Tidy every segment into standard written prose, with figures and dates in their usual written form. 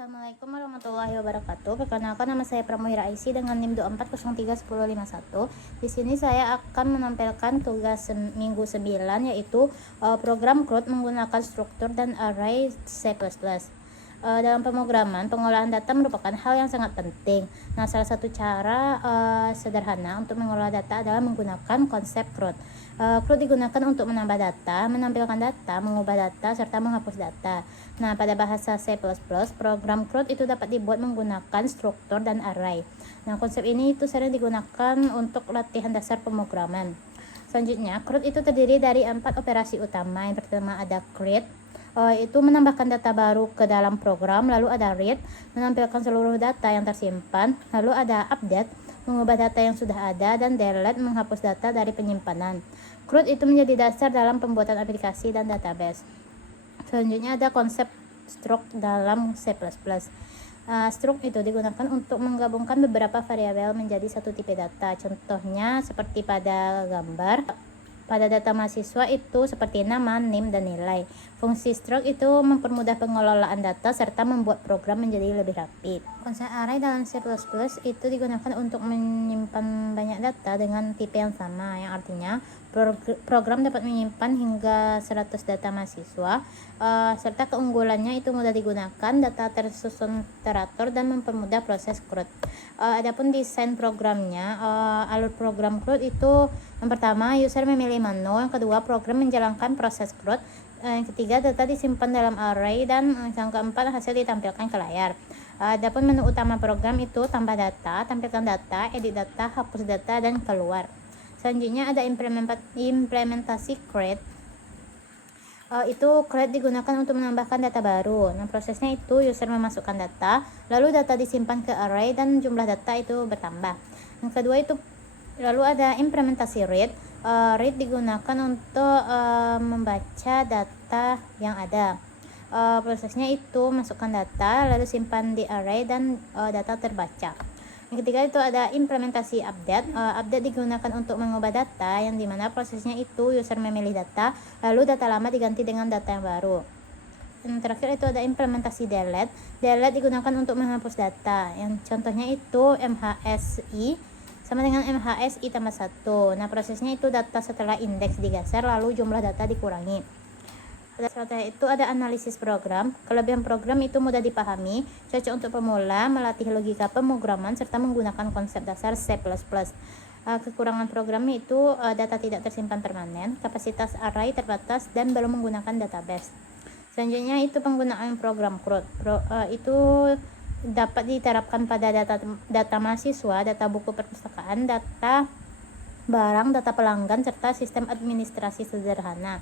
Assalamualaikum warahmatullahi wabarakatuh. Perkenalkan, nama saya Pramuhira Aisy dengan NIM 24031051. Di sini saya akan menampilkan tugas minggu 9, yaitu program CRUD menggunakan struktur dan array C++. Dalam pemrograman, pengolahan data merupakan hal yang sangat penting. Nah, salah satu cara sederhana untuk mengolah data adalah menggunakan konsep CRUD. CRUD digunakan untuk menambah data, menampilkan data, mengubah data, serta menghapus data. Nah, pada bahasa C++, program CRUD itu dapat dibuat menggunakan struktur dan array. Nah, konsep ini itu sering digunakan untuk latihan dasar pemrograman. Selanjutnya, CRUD itu terdiri dari 4 operasi utama. Yang pertama ada create, itu menambahkan data baru ke dalam program. Lalu ada read, menampilkan seluruh data yang tersimpan. Lalu ada update, mengubah data yang sudah ada. Dan delete, menghapus data dari penyimpanan. CRUD itu menjadi dasar dalam pembuatan aplikasi dan database. Selanjutnya ada konsep struct dalam C++. Struct itu digunakan untuk menggabungkan beberapa variabel menjadi satu tipe data. Contohnya seperti pada gambar. Pada data mahasiswa itu seperti nama, NIM, dan nilai. Fungsi struct itu mempermudah pengelolaan data serta membuat program menjadi lebih rapi. Konsep array dalam C++ itu digunakan untuk menyimpan banyak data dengan tipe yang sama, yang artinya program dapat menyimpan hingga 100 data mahasiswa, serta keunggulannya itu mudah digunakan, data tersusun teratur, dan mempermudah proses CRUD. Adapun desain programnya, alur program CRUD itu yang pertama, user memilih menu. Yang kedua, program menjalankan proses CRUD. Yang ketiga, data disimpan dalam array. Dan yang keempat, hasil ditampilkan ke layar. Adapun menu utama program itu tambah data, tampilkan data, edit data, hapus data, dan keluar. Selanjutnya ada implementasi create. Itu create digunakan untuk menambahkan data baru. Nah, prosesnya itu user memasukkan data, lalu data disimpan ke array dan jumlah data itu bertambah. Yang kedua itu lalu ada implementasi read. Read digunakan untuk membaca data yang ada. Prosesnya itu masukkan data, lalu simpan di array dan data terbaca. Yang ketiga itu ada implementasi update. Update digunakan untuk mengubah data, yang dimana prosesnya itu user memilih data, lalu data lama diganti dengan data yang baru. Yang terakhir itu ada implementasi delete. Delete digunakan untuk menghapus data. Yang contohnya itu MHSI sama dengan MHSI tambah 1. Nah, prosesnya itu data setelah indeks digeser, lalu jumlah data dikurangi. Selanjutnya itu ada analisis program. Kelebihan program itu mudah dipahami, cocok untuk pemula, melatih logika pemrograman, serta menggunakan konsep dasar C++. Kekurangan programnya itu data tidak tersimpan permanen, kapasitas array terbatas, dan belum menggunakan database. Selanjutnya itu penggunaan program CRUD. Itu dapat diterapkan pada data mahasiswa, data buku perpustakaan, data barang, data pelanggan, serta sistem administrasi sederhana.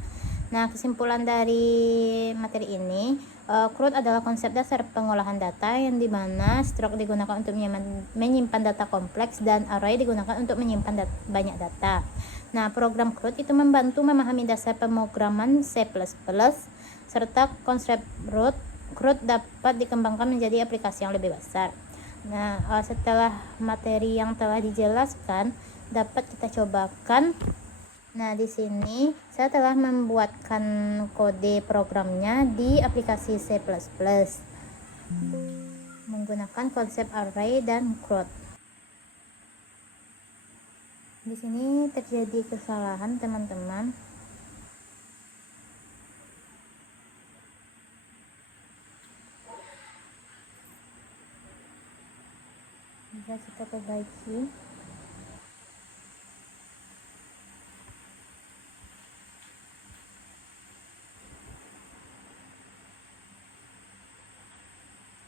Nah, kesimpulan dari materi ini, CRUD adalah konsep dasar pengolahan data, yang dimana struct digunakan untuk menyimpan data kompleks dan array digunakan untuk menyimpan banyak data. Nah, program CRUD itu membantu memahami dasar pemrograman C++, serta konsep CRUD dapat dikembangkan menjadi aplikasi yang lebih besar. Nah, setelah materi yang telah dijelaskan, dapat kita cobakan. Nah, di sini saya telah membuatkan kode programnya di aplikasi C++ menggunakan konsep array dan CRUD. Di sini terjadi kesalahan, teman-teman. Bisa kita perbaiki.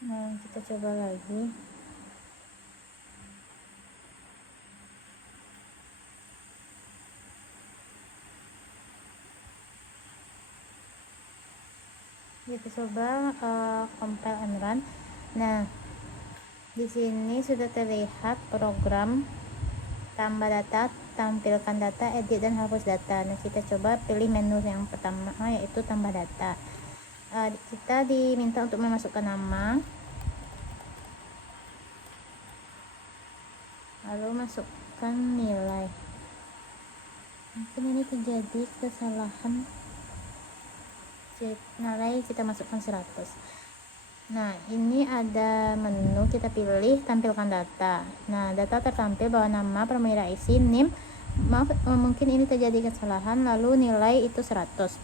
Nah, kita coba lagi. Kita coba compile and run. Nah, di sini sudah terlihat program tambah data, tampilkan data, edit, dan hapus data. Nah, kita coba pilih menu yang pertama, yaitu tambah data. Kita diminta untuk memasukkan nama, lalu masukkan nilai. Mungkin ini terjadi kesalahan. Nilai kita masukkan 100. Nah, ini ada menu, kita pilih tampilkan data. Nah, data tertampil bahwa nama Permira IC, NIM, maaf, mungkin ini terjadi kesalahan, lalu nilai itu 100.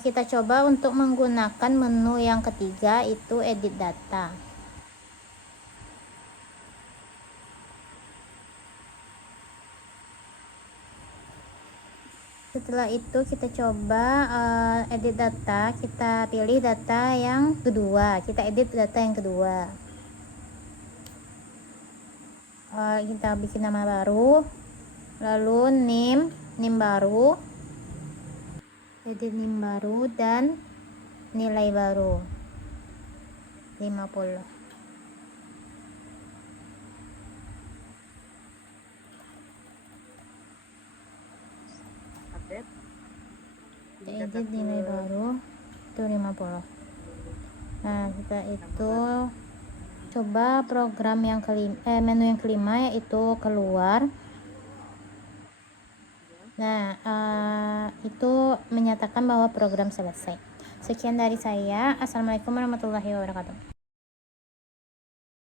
Kita coba untuk menggunakan menu yang ketiga, itu edit data. Setelah itu kita coba edit data, kita pilih data yang kedua, kita edit data yang kedua. Kita bikin nama baru, lalu NIM baru, edit NIM baru, dan nilai baru 50. Kita edit nilai baru itu 50. Nah, setelah itu coba program yang menu yang kelima, yaitu keluar. Nah, itu menyatakan bahwa program selesai. Sekian dari saya. Assalamualaikum warahmatullahi wabarakatuh.